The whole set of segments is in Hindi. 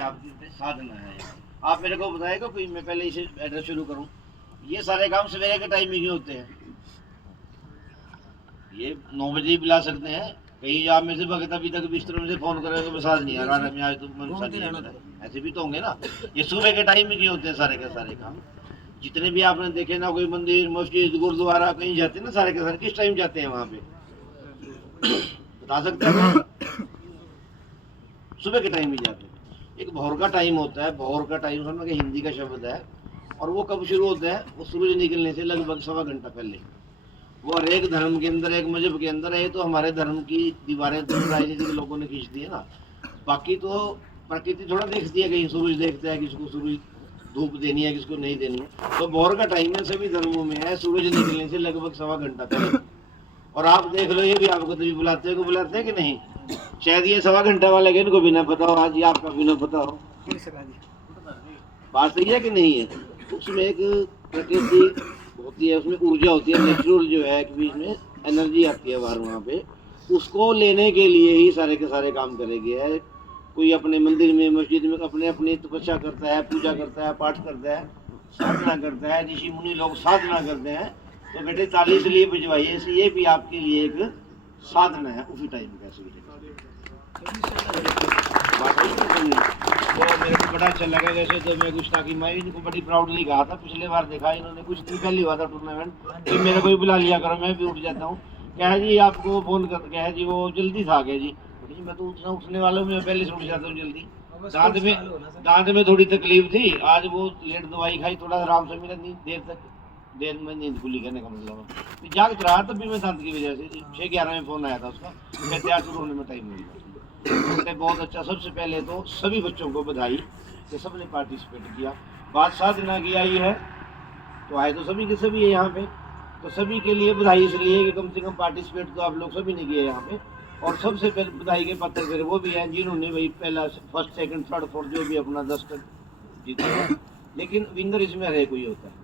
आपकी साधना है। आप मेरे को बताएगा कोई, मैं पहले इसे एड्रेस शुरू करूं। ये सारे काम सवेरे के टाइम में ही होते हैं। ये 9 बजे ही बुला सकते हैं। कहीं आप में से भगत अभी तक बिस्तर में से फोन करेगा मसाज नहीं आ रहा है, आज तो मसाज नहीं आ रहा, ऐसे भी तो होंगे ना। ये सुबह के टाइम में ही होते हैं सारे के सारे काम। जितने भी आपने देखे ना, कोई मंदिर मस्जिद गुरुद्वारा कहीं जाते हैं ना, सारे के सारे किस टाइम जाते हैं वहाँ पे बता सकते हैं? सुबह के टाइम में जाते हैं। एक भोर का टाइम होता है, भोर का टाइम समझ के हिंदी का शब्द है, और वो कब शुरू होता है? वो सूरज निकलने से लगभग 1.25 घंटा पहले। वो हर एक धर्म के अंदर, एक मजहब के अंदर है, तो हमारे धर्म की दीवारें तो राजनीति के लोगों ने खींच दी है ना। बाकी तो प्रकृति थोड़ा देखती है, कहीं सूरज देखता है किसको सूरज धूप देनी है किसको नहीं देनी है। तो भोर का टाइम है, सभी धर्मों में है, सूरज निकलने से लगभग 1.25 घंटा पहले। और आप देख लो, ये भी आपको तभी बुलाते हैं कि नहीं? शायद ये 1.25 घंटा वाले के इनको भी ना पता हो, आज ये आपका भी ना पता हो। बात सही है कि नहीं है? उसमें एक प्रकृति होती है, उसमें ऊर्जा होती है, नेचुरल जो है, बीच में एनर्जी आती है बाहर वहाँ पे। उसको लेने के लिए ही सारे के सारे काम करेगी है। कोई अपने मंदिर में मस्जिद में अपने अपनी तपस्या करता है, पूजा करता है, पाठ करता है, साधना करता है, ऋषि मुनि लोग साधना करते हैं। तो बेटे ताली इसलिए बजवाइए, ये भी आपके लिए एक साधना है उसी टाइम का। तो मेरे को बड़ा अच्छा लगा। वैसे तो मैं गुस्ताखी मैं इनको बड़ी प्राउडली कहा था, पिछले बार देखा इन्होंने कुछ दिन पहले हुआ था टूर्नामेंट, तो मेरे को भी बुला लिया करो, मैं भी उठ जाता हूँ। क्या है जी, आपको फोन कर, क्या है जी, वो जल्दी था क्या जी? मैं तो उठने वाला हूँ, मैं पहले से उठ जाता हूँ जल्दी। दांत में थोड़ी तकलीफ थी, आज वो लेट दवाई खाई, थोड़ा आराम से मिला, देर में नींद खुली, कहने का मतलब जाग रहा तब भी मैं दांत की वजह से 6:11 में फोन आया था उसका, मैं तैयार शुरू होने में टाइम मिला। बहुत अच्छा। सबसे पहले तो सभी बच्चों को बधाई कि सबने पार्टिसिपेट किया। बात साधना की आई है तो आए तो सभी के सभी है यहाँ पे, तो सभी के लिए बधाई इसलिए कि कम से कम पार्टिसिपेट तो आप लोग सभी ने किया यहाँ पे। और सबसे पहले बधाई के पात्र फिर वो भी हैं जिन्होंने भाई पहला फर्स्ट सेकंड थर्ड फोर्थ जो भी अपना 10 तक जीते हैं। लेकिन विनर इसमें हर कोई होता है,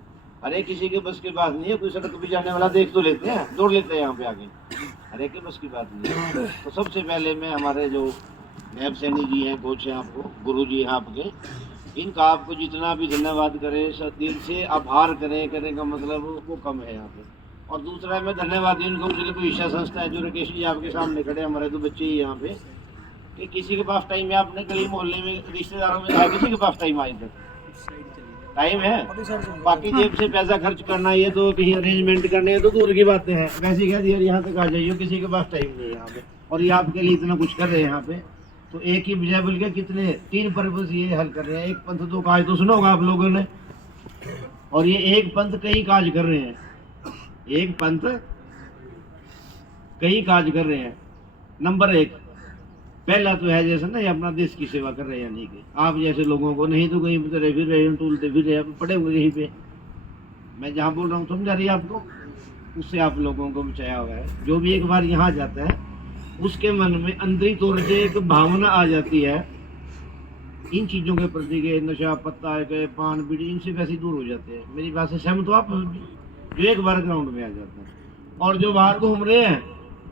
अरे किसी के बस की बात नहीं है। कोई सड़क पे जाने वाला देख तो लेते हैं, दौड़ लेते हैं यहाँ पे आगे, अरे के बस की बात नहीं है। तो सबसे पहले मैं हमारे जो नैब सैनी जी हैं, कोच हैं, आपको गुरु जी हैं आपके, इनका आपको जितना भी धन्यवाद करें, दिल से आभार करें, करने का मतलब वो कम है यहाँ पे। और दूसरा मैं धन्यवाद इनको कोई ईशा संस्था है जो राकेश जी आपके सामने खड़े, हमारे तो बच्चे ही यहाँ पे, कि किसी के पास टाइम है, आपने गली मोहल्ले में रिश्तेदारों में आए, किसी के पास टाइम आए तक टाइम है? बाकी जेब से पैसा खर्च करना, ये तो कहीं अरेंजमेंट करने है तो दूर की बातें हैं। वैसे कह दिया यहाँ तक आ जाइए, किसी के पास टाइम नहीं है यहाँ पे, और ये आपके लिए इतना कुछ कर रहे हैं यहाँ पे। तो एक ही बजाय बोल के कितने 3 पर्पस ये हल कर रहे हैं। एक पंथ तो काज तो सुनोगा आप लोगों ने, और ये एक पंथ कई काज कर रहे हैं, एक पंथ कई काज कर रहे हैं। नंबर 1 पहला तो है जैसे ना, ये अपना देश की सेवा कर रहे हैं, यानी कि आप जैसे लोगों को, नहीं तो कहीं फिर रहे हैं, टूलते फिर रहे पड़े हुए यहीं पे। मैं जहाँ बोल रहा हूँ समझा रही है आपको, उससे आप लोगों को बचाया हुआ है। जो भी एक बार यहाँ जाता है उसके मन में अंदरी तौर से एक भावना आ जाती है इन चीज़ों के प्रति, के नशा पत्ता के पान बीड़ी इनसे वैसे दूर हो जाते हैं। मेरी बात से सहमत हो आप? जो एक बार ग्राउंड में आ जाता है, और जो बाहर घूम रहे हैं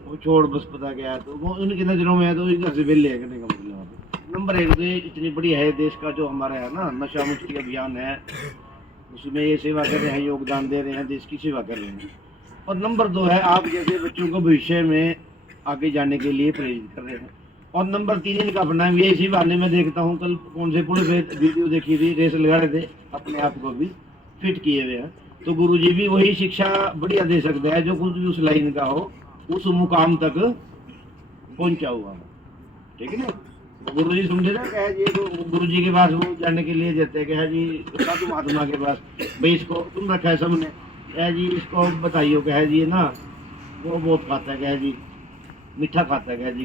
वो छोड़ बस पता क्या, तो वो उनकी नज़रों में है तो इधर से बेले है करने का मतलब। नंबर 1 तो इतनी बड़ी है देश का जो हमारा है ना नशा मुक्ति अभियान है, उसमें ये सेवा कर रहे हैं, योगदान दे रहे हैं, देश की सेवा कर रहे हैं। और नंबर 2 है आप जैसे बच्चों को भविष्य में आगे जाने के लिए प्रेरित कर रहे हैं। और नंबर 3 इनका अपना ये इसी बहाने में देखता हूँ, कल कौन से पुल पे वीडियो देखी थी, रेस लगा रहे थे, अपने आप को भी फिट किए हुए हैं। तो गुरुजी भी वही शिक्षा बढ़िया दे सकते हैं जो कुछ भी उस लाइन का हो, उस मुकाम तक पहुंचा हुआ है, ठीक है ना। गुरु जी समझे ना, कहे जी तो गुरु जी के पास वो जाने के लिए जाते हैं, कहे जी साधु महात्मा के पास, भाई इसको तुम रखा है सबने, कहे जी इसको बताइयो, कहे जी ना वो बहुत खाता है, कहे जी मीठा खाता है, कहे जी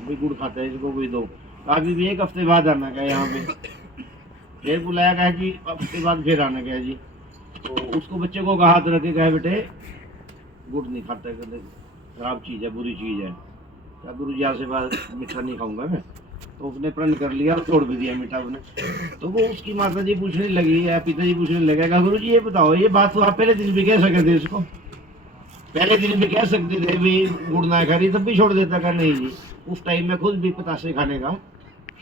भाई गुड़ खाता है, इसको कोई दो। अभी भी 1 हफ्ते बाद आना कहे यहाँ पे, फिर बुलाया, कहे जी हफ्ते बाद फिर आना, कहे जी। तो उसको बच्चे को कहा हाथ रखे, कहे बेटे गुड़ नहीं खाता, कहते खराब चीज़ है, बुरी चीज़ है। क्या गुरु जी आपसे बात मीठा नहीं खाऊंगा मैं, तो उसने प्रण कर लिया और छोड़ भी दिया मीठा उसने। तो वो उसकी माता जी पूछने लगी या पिताजी पूछने लगे, गुरु जी ये बताओ, ये बात तो आप पहले दिन भी कह सकते थे इसको, पहले दिन भी कह सकते थे भी गुड़ ना खा रही, तब भी छोड़ देता। का नहीं जी, उस टाइम में खुद भी पतासे खाने का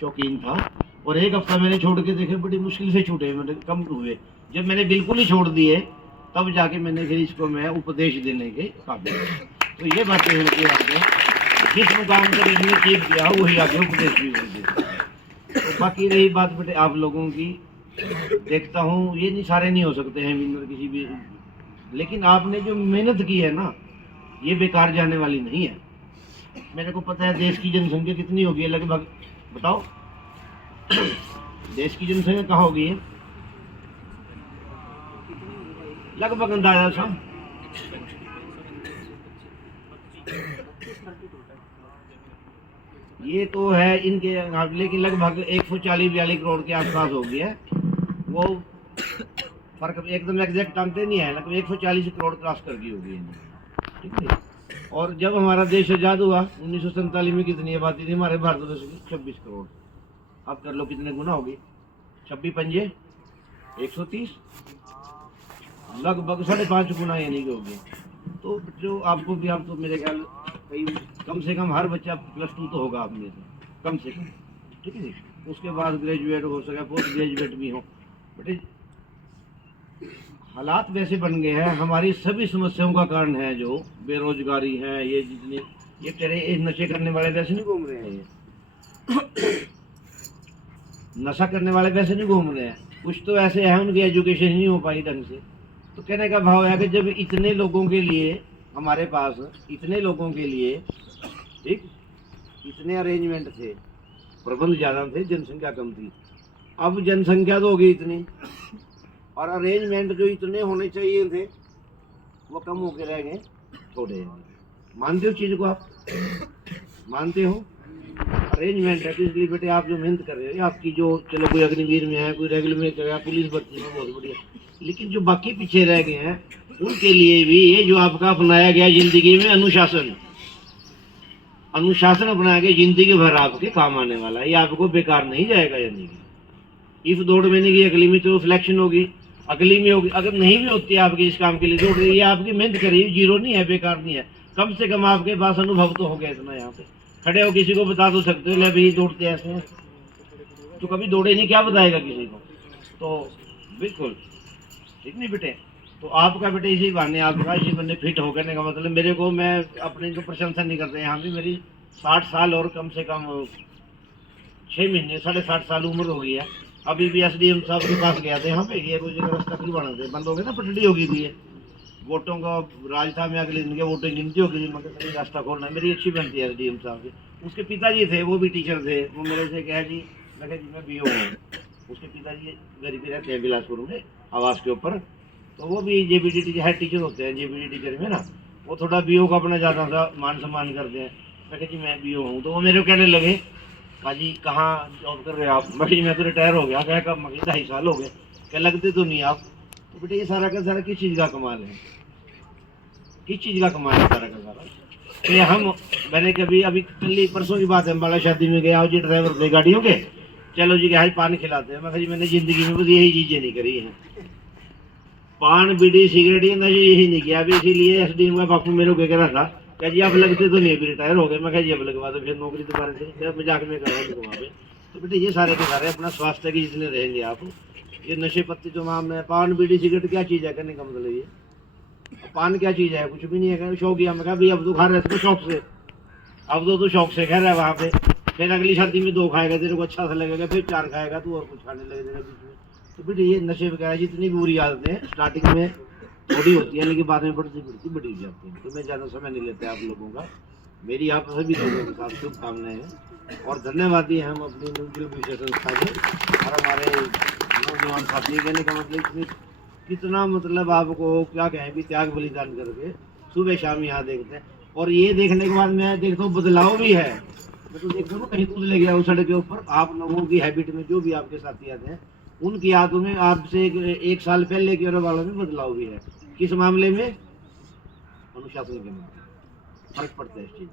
शौकीन था, और एक हफ्ता मैंने छोड़ के देखे, बड़ी मुश्किल से छूटे, मैंने कम हुए। जब मैंने बिल्कुल ही छोड़ दिए तब जाके मैंने फिर इसको मैं उपदेश देने के काबिल हूं। तो ये बातें हैं कि आपने जिस मुकाम पर इसने अचीव किया वही आगे उपदेश भी बन गए। तो बाकी रही बात बेटे आप लोगों की, देखता हूँ ये नहीं सारे नहीं हो सकते हैं विनर किसी भी, लेकिन आपने जो मेहनत की है ना ये बेकार जाने वाली नहीं है। मेरे को पता है देश की जनसंख्या कितनी होगी लगभग, बताओ देश की जनसंख्या कहाँ होगी लगभग अंदाजा सा? ये तो है इनके, लेकिन लगभग 140-42 करोड़ के आसपास हो गया है। वो फर्क एकदम एग्जैक्ट जानते नहीं है, लगभग 140 करोड़ क्रॉस कर गई होगी, ठीक है। और जब हमारा देश आज़ाद हुआ 1947 में कितनी आबादी थी हमारे भारतवर्ष की? 26 करोड़। अब कर लो कितने गुना होगी, 26 पंजे 130, लगभग 5.5 गुना यानी कि होगी। तो जो आपको भी, आप तो मेरे ख्याल कम से कम हर बच्चा +2 तो होगा आप में से, कम से कम, ठीक है जी। उसके बाद ग्रेजुएट हो सके, पोस्ट ग्रेजुएट भी हो। बट हालात वैसे बन गए हैं, हमारी सभी समस्याओं का कारण है जो बेरोजगारी है, ये जितने ये तेरे नशे करने वाले वैसे नहीं घूम रहे हैं, ये नशा करने वाले वैसे नहीं घूम रहे हैं, कुछ तो ऐसे हैं उनकी एजुकेशन नहीं हो पाई ढंग से। तो कहने का भाव है कि जब इतने लोगों के लिए हमारे पास, इतने लोगों के लिए, ठीक, इतने अरेंजमेंट थे, प्रबंध ज़्यादा थे, जनसंख्या कम थी। अब जनसंख्या तो होगी इतनी और अरेंजमेंट जो इतने होने चाहिए थे वो कम होके रह गए थोड़े। मानते हो चीज़ को आप? मानते हो अरेंजमेंट है? तो इसलिए बेटे आप जो मेहनत कर रहे हो, आपकी जो, चलो कोई अग्निवीर में है, कोई रेगुलर में कर रहा है, पुलिस भर्ती में, बहुत बढ़िया, लेकिन जो बाकी पीछे रह गए हैं उनके लिए भी ये जो आपका अपनाया गया जिंदगी में अनुशासन, अनुशासन अपनाया गया जिंदगी भर आपके काम आने वाला है, ये आपको बेकार नहीं जाएगा। यानी कि इस दौड़ में नहीं कि अगली में तो सिलेक्शन होगी, अगली में होगी, अगर नहीं भी होती है आपकी इस काम के लिए दौड़ रही है, आपकी मेहनत करी जीरो नहीं है, बेकार नहीं है, कम से कम आपके पास अनुभव तो हो गया इतना। यहाँ पे खड़े हो किसी को बता तो सकते हो ले भाई दौड़ते ऐसे हैं, तो कभी दौड़े नहीं क्या बताएगा किसी को? तो बिल्कुल ठीक नहीं बेटे। तो आपका बेटे इसी बहाने, आपका इसी बहाने फिट हो करने का मतलब, मेरे को, मैं अपनी को प्रशंसा नहीं करते, यहाँ भी मेरी 60 साल और कम से कम 6 महीने 60.5 साल उम्र हो गई है। अभी भी SDM साहब के पास गया था, यहाँ पे ये कुछ रास्ता खुल बना थे, बंद हो गया ना, पटड़ी हो गई थी, ये वोटों का राज था, मैं अगले दिन के वोटें गिनती हो गई, मतलब रास्ता खोलना है। मेरी अच्छी बनती है SDM साहब से। उसके पिताजी थे, वो भी टीचर थे, वो मेरे से कहा जी, मैं कहा जी मैं BO हूँ। उसके पिताजी गरीब पे रहते हैं बिलासपुर में आवास के ऊपर, तो वो भी JBD टीचर, हेड टीचर होते हैं JBD टीचर में ना, वो थोड़ा BO का अपना ज़्यादा सा मान सम्मान करते हैं। मैं कहा जी मैं BO हूँ, तो वो मेरे को कहने लगे काजी कहाँ जॉब कर रहे हो आप? मैं तो रिटायर हो गया। क्या कब? 2.5 साल हो गए। क्या लगते तो नहीं आप? तो बेटे ये सारा का सारा किस चीज़ का कमाल है? किस चीज़ का कमाल है सारा का सारा? तो हम, मैंने कभी अभी कल परसों की बात है, अम्बाला शादी में गया, जी ड्राइवर थे गाड़ियों के, चलो जी क्या पान खिलाते हैं। मैं जी मैंने ज़िंदगी में बस यही चीज़ें नहीं करी हैं, पान बीड़ी सिगरेट ये नशे यही नहीं किया। अभी इसीलिए SDM का बापू मेरे को कह रहा था, क्या जी आप लगते तो नहीं, अभी रिटायर हो गए। मैं कहा जी अब लगवा दो फिर नौकरी दोबारा से, मजाक में करवा वहाँ पे। तो बेटे ये सारे के सारे अपना स्वास्थ्य के जितने रहेंगे आप, ये नशे पत्ती जो माम है, पान बीड़ी सिगरेट क्या चीज़ है कहने का मतलब ये, पान क्या चीज़ है? कुछ भी नहीं है। शौक किया, मैं कहा भाई अब तो खा रहे थे शौक से, अब तो शौक से खा रहा है वहाँ पे, फिर अगली शादी में 2 खाएगा, तेरे को अच्छा सा लगेगा, फिर 4 खाएगा तू और कुछ खाने लगेगा बीच में। तो बेटे ये नशे वगैरह जितनी भी बुरी आदतें हैं स्टार्टिंग में थोड़ी होती है, लेकिन बाद में बढ़ती बड़ी हो जाती है। तो मैं ज़्यादा समय नहीं लेते आप लोगों का, मेरी आप सभी लोगों के साथ शुभकामनाएं हैं और धन्यवादी हैं हम अपनी न्यूक्लियर विषय संस्था के और हमारे नौजवान साथी। कहने का मतलब कितना, मतलब आपको क्या कहें भी, त्याग बलिदान करके सुबह शाम यहाँ देखते हैं। और ये देखने के बाद मैं देखता हूँ बदलाव भी है। मैं तो देखता हूँ कहीं कूद ले गया उस सड़क के ऊपर, आप लोगों की हैबिट में जो भी आपके साथी आते हैं उनकी आदतों में आपसे 1 साल पहले के वालों में बदलाव भी है। किस मामले में? अनुशासन के मामले फर्क पड़ता है इस चीज़।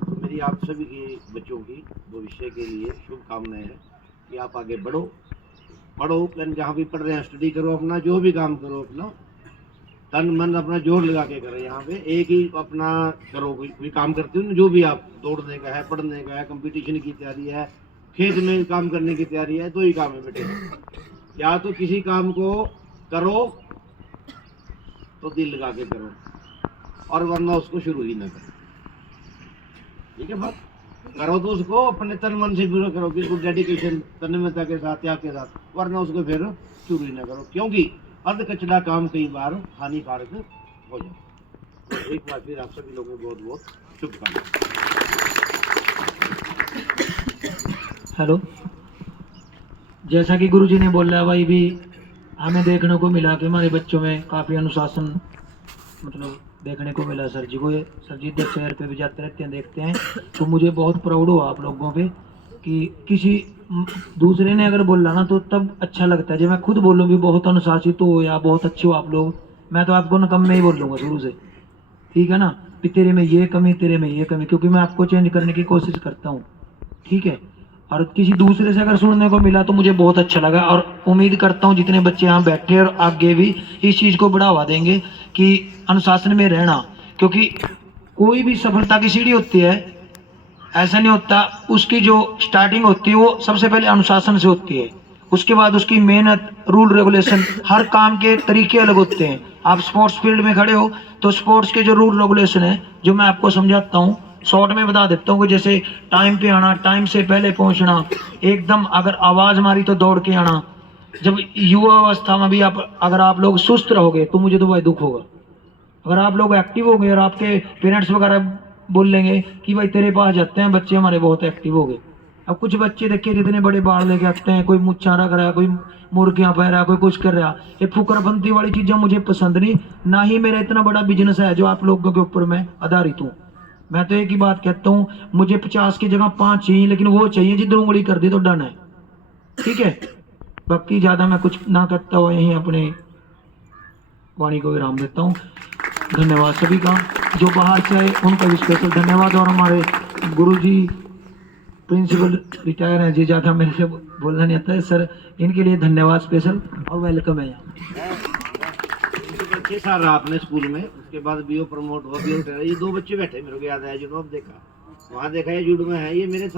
तो मेरी आप सभी की बच्चों की भविष्य के लिए शुभकामनाएं हैं कि आप आगे बढ़ो, पढ़ो, जहाँ भी पढ़ रहे हैं स्टडी करो, अपना जो भी काम करो अपना तन मन अपना जोर लगा के करें। यहाँ पे एक ही अपना करो, कोई काम करते हो ना, जो भी आप, दौड़ने का है, पढ़ने का है, कंपटीशन की तैयारी है, खेत में काम करने की तैयारी है, दो ही काम है बेटे, या तो किसी काम को करो तो दिल लगा के करो, और वरना उसको शुरू ही ना करो। ठीक है बात, करो तो उसको अपने तन मन से पूरा करो, बिल्कुल डेडिकेशन, तन्मयता के साथ, त्याग के साथ, वरना उसको फिर शुरू ही ना करो, क्योंकि अर्ध कचड़ा काम कई बार हानिकारक हो जाए। तो एक बार फिर आप सभी लोगों को बहुत बहुत शुभकामनाएं। हेलो, जैसा कि गुरुजी ने बोला भाई, भी हमें देखने को मिला कि हमारे बच्चों में काफ़ी अनुशासन मतलब देखने को मिला सर जी को। सर जी इधर शहर पे भी जाते रहते हैं, देखते हैं, तो मुझे बहुत प्राउड हुआ आप लोगों पे कि किसी दूसरे ने अगर बोला ना तो तब अच्छा लगता है। जब मैं खुद बोलूँ भी बहुत अनुशासित हो या बहुत अच्छे हो आप लोग, मैं तो आपको नकम्मे ही बोल लूँगा शुरू से, ठीक है ना, कि तेरे में ये कमी, तेरे में ये कमी, क्योंकि मैं आपको चेंज करने की कोशिश करता हूँ, ठीक है। और किसी दूसरे से अगर सुनने को मिला तो मुझे बहुत अच्छा लगा, और उम्मीद करता हूँ जितने बच्चे यहाँ बैठे और आगे भी इस चीज़ को बढ़ावा देंगे कि अनुशासन में रहना, क्योंकि कोई भी सफलता की सीढ़ी होती है, ऐसा नहीं होता, उसकी जो स्टार्टिंग होती है वो सबसे पहले अनुशासन से होती है, उसके बाद उसकी मेहनत, रूल रेगुलेशन, हर काम के तरीके अलग होते हैं। आप स्पोर्ट्स फील्ड में खड़े हो तो स्पोर्ट्स के जो रूल रेगुलेशन है, जो मैं आपको समझाता हूँ, शॉर्ट में बता देता हूँ कि जैसे टाइम पे आना, टाइम से पहले पहुंचना, एकदम अगर आवाज मारी तो दौड़ के आना। जब युवा अवस्था में भी अगर आप लोग सुस्त रहोगे तो मुझे तो भाई दुख होगा। अगर आप लोग एक्टिव हो गए और आपके पेरेंट्स वगैरह बोल लेंगे कि भाई तेरे पास जाते हैं बच्चे हमारे बहुत एक्टिव हो गए। अब कुछ बच्चे देखिए जितने बड़े बाल लेके आते हैं, कोई मुच्छा रख रहा है, कोई मुर्गियां पह रहा है, कोई कुछ कर रहा है। ये फुकरपंती वाली चीजें मुझे पसंद नहीं, ना ही मेरा इतना बड़ा बिजनेस है जो आप लोगों के ऊपर मैं आधारित हूँ। मैं तो एक ही बात कहता हूँ, मुझे 50 की जगह 5 चाहिए, लेकिन वो चाहिए जिधर उंगली कर दी तो डन है, ठीक है। बाकी ज्यादा मैं कुछ ना करता हुआ यहीं अपने वाणी को विराम देता हूँ। धन्यवाद सभी का, जो बाहर से आए उनका भी स्पेशल धन्यवाद, और हमारे गुरुजी प्रिंसिपल रिटायर हैं जी, ज़्यादा मेरे से बोलना नहीं आता है सर, इनके लिए धन्यवाद स्पेशल और वेलकम है यहाँ। 6 साल रहा अपने स्कूल में, उसके बाद बीओ प्रमोट हुआ, बीओ रिटायर। ये 2 बच्चे बैठे मेरे को याद है, जुड़ो अब देखा, वहाँ देखा, ये जुड़ में है, ये मेरे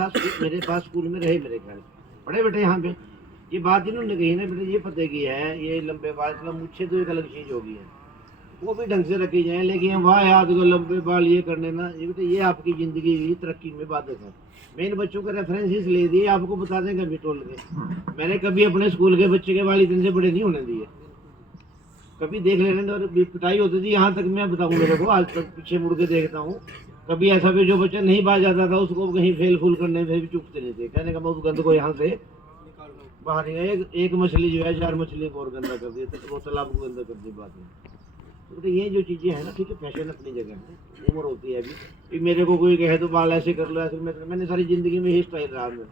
पास स्कूल में रहे, मेरे ख्याल पढ़े बेटे यहाँ पे। ये बात इन्होंने कही ना बेटे, ये पते की है, ये लंबे बाल, मतलब मुझसे तो एक अलग चीज़ होगी है, वो भी ढंग से रखी जाए, लेकिन वाह याद को लंबे बाल ये करने ना, ये बेटे ये आपकी ज़िंदगी की तरक्की में बाधक है। मैं इन बच्चों के रेफरेंसेस ले दिए, आपको बता दें कभी टोल के, मैंने कभी अपने स्कूल के बच्चे के बाल इतने से बड़े नहीं होने दिए, कभी देख लेने दो, पिटाई होती थी यहाँ तक, मैं बताऊँ मेरे को आज तक पीछे मुड़ के देखता हूँ, कभी ऐसा भी जो बच्चा नहीं बाज जाता था उसको कहीं फेल फूल करने में भी चुपते नहीं थे, कहने का बहुत गंद को यहाँ से बाहर नहीं, एक मछली जो है 4 मछली को और गंदा कर दी, तो वो तालाब को गंदा कर दी बात में। तो ये जो चीज़ें हैं ना, ठीक है, फैशन अपनी जगह है, उम्र होती है अभी, मेरे को कोई कहे तो बाल ऐसे कर लो, ऐसे मैंने सारी ज़िंदगी में ही स्टाइल रहा मैं,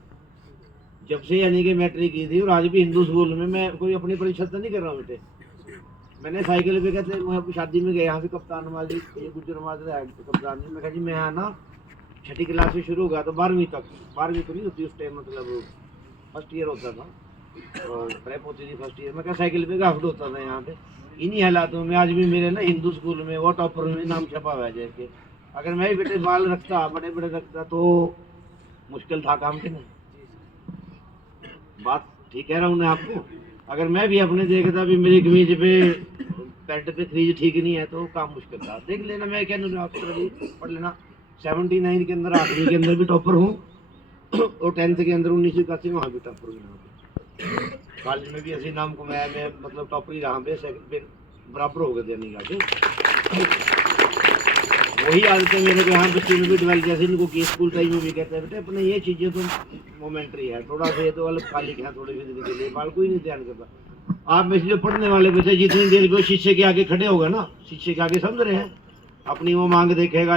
जब से यानी कि मैट्रिक की थी, और आज भी हिंदू स्कूल में मैं कोई अपनी परीक्षा तो नहीं कर रहा हूँ बेटे। मैंने साइकिल पे कहते मैं शादी में गया, यहाँ पे कप्तान वाली ये गुजर माजरा है कप्तान जी, मैं कहा जी मैं यहाँ ना 6ठी क्लास से शुरू होगा तो 12वीं तक, 12वीं तो नहीं होती उस टाइम, मतलब फर्स्ट ईयर होता था, और प्रेप होती थी फर्स्ट ईयर, मैं क्या साइकिल पे गाफ्ट होता था यहाँ पे। इन्हीं हालातों में आज भी मेरे ना हिंदू स्कूल में वो टॉपर में नाम छपा हुआ है जैसे, अगर मैं भी बेटे बाल रखता, बड़े बड़े रखता तो मुश्किल था काम के नहीं, बात ठीक कह रहा हूँ मैं आपको। अगर मैं भी अपने देखता भी मेरी कमीज पे पैंट पे क्रीज ठीक नहीं है तो काम मुश्किल था, देख लेना, मैं क्या पढ़ लेना, 79 के अंदर 8वीं के अंदर भी टॉपर हूँ, और 10th के अंदर 1981 वहाँ भी टॉपर हूँ, कॉलेज में भी ऐसे नाम कमाया, मैं मतलब टॉपर ही रहा, फिर बराबर हो गए देने का। वही आदतें मेरे को यहाँ बच्चे में भी डेवलप, जैसे इनको की स्कूल टाइम में भी कहते हैं बेटे अपने ये चीज़ें तो मोमेंट्री है, थोड़ा सा ये तो अलग कालिक है थोड़ी सी के लिए, बाल कोई नहीं ध्यान करता। आप में जो पढ़ने वाले बच्चे जितनी देर को शीशे के आगे खड़े होगा ना, शीशे के आगे समझ रहे हैं, अपनी वो मांग देखेगा,